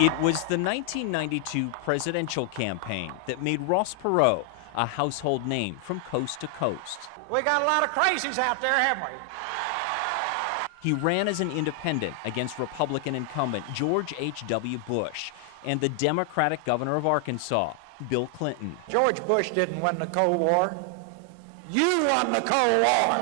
It was the 1992 presidential campaign that made Ross Perot a household name from coast to coast. We got a lot of crazies out there, haven't we? He ran as an independent against Republican incumbent George H.W. Bush and the Democratic governor of Arkansas, Bill Clinton. George Bush didn't win the Cold War. You won the Cold War.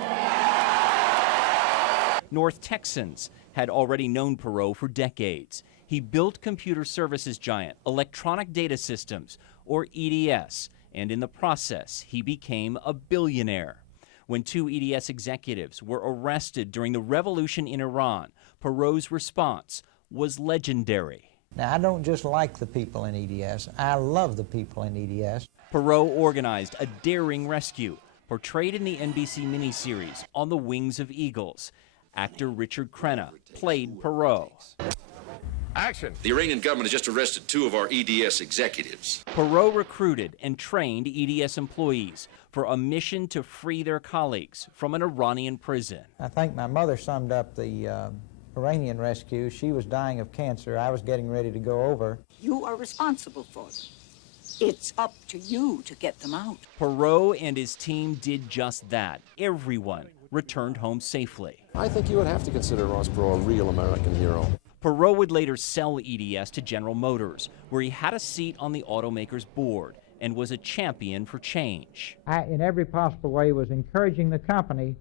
North Texans had already known Perot for decades. He built computer services giant Electronic Data Systems, or EDS, and in the process, he became a billionaire. When two EDS executives were arrested during the revolution in Iran, Perot's response was legendary. Now, I don't just like the people in EDS, I love the people in EDS. Perot organized a daring rescue, portrayed in the NBC miniseries On the Wings of Eagles. Actor Richard Crenna played Perot. Action! The Iranian government has just arrested two of our EDS executives. Perot recruited and trained EDS employees for a mission to free their colleagues from an Iranian prison. I think my mother summed up the Iranian rescue. She was dying of cancer. I was getting ready to go over. You are responsible for them. It's up to you to get them out. Perot and his team did just that. Everyone returned home safely. I think you would have to consider Ross Perot a real American hero. Perot would later sell EDS to General Motors, where he had a seat on the automaker's board and was a champion for change. I, in every possible way, was encouraging the company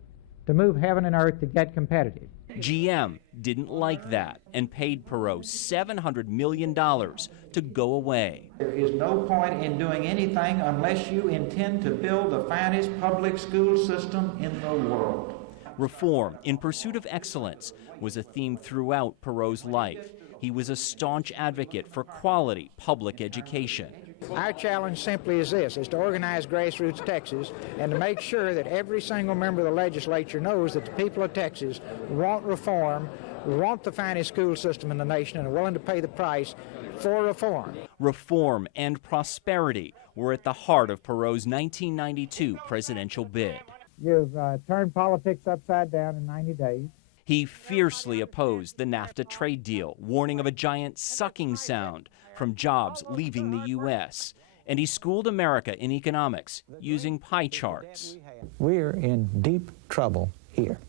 to move heaven and earth to get competitive. GM didn't like that and paid Perot $700 million to go away. There is no point in doing anything unless you intend to build the finest public school system in the world. Reform in pursuit of excellence was a theme throughout Perot's life. He was a staunch advocate for quality public education. Our challenge simply is this, is to organize grassroots Texas and to make sure that every single member of the legislature knows that the people of Texas want reform, want the finest school system in the nation, and are willing to pay the price for reform. Reform and prosperity were at the heart of Perot's 1992 presidential bid. You've turned politics upside down in 90 days. He fiercely opposed the NAFTA trade deal, warning of a giant sucking sound from jobs leaving the U.S. And he schooled America in economics using pie charts. We're in deep trouble here.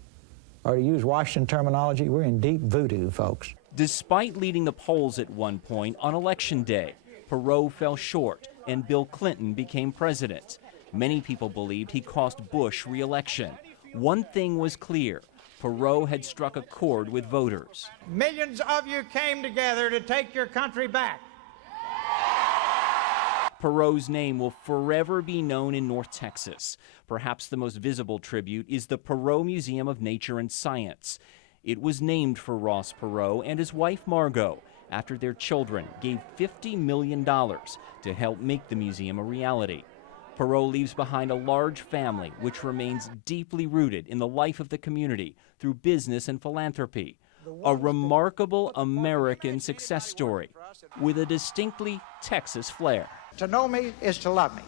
Or to use Washington terminology, we're in deep voodoo, folks. Despite leading the polls at one point on Election Day, Perot fell short and Bill Clinton became president. Many people believed he cost Bush re-election. One thing was clear. Perot had struck a chord with voters. Millions of you came together to take your country back. Perot's name will forever be known in North Texas. Perhaps the most visible tribute is the Perot Museum of Nature and Science. It was named for Ross Perot and his wife Margot after their children gave $50 million to help make the museum a reality. Perot leaves behind a large family which remains deeply rooted in the life of the community through business and philanthropy. A remarkable American success story with a distinctly Texas flair. To know me is to love me.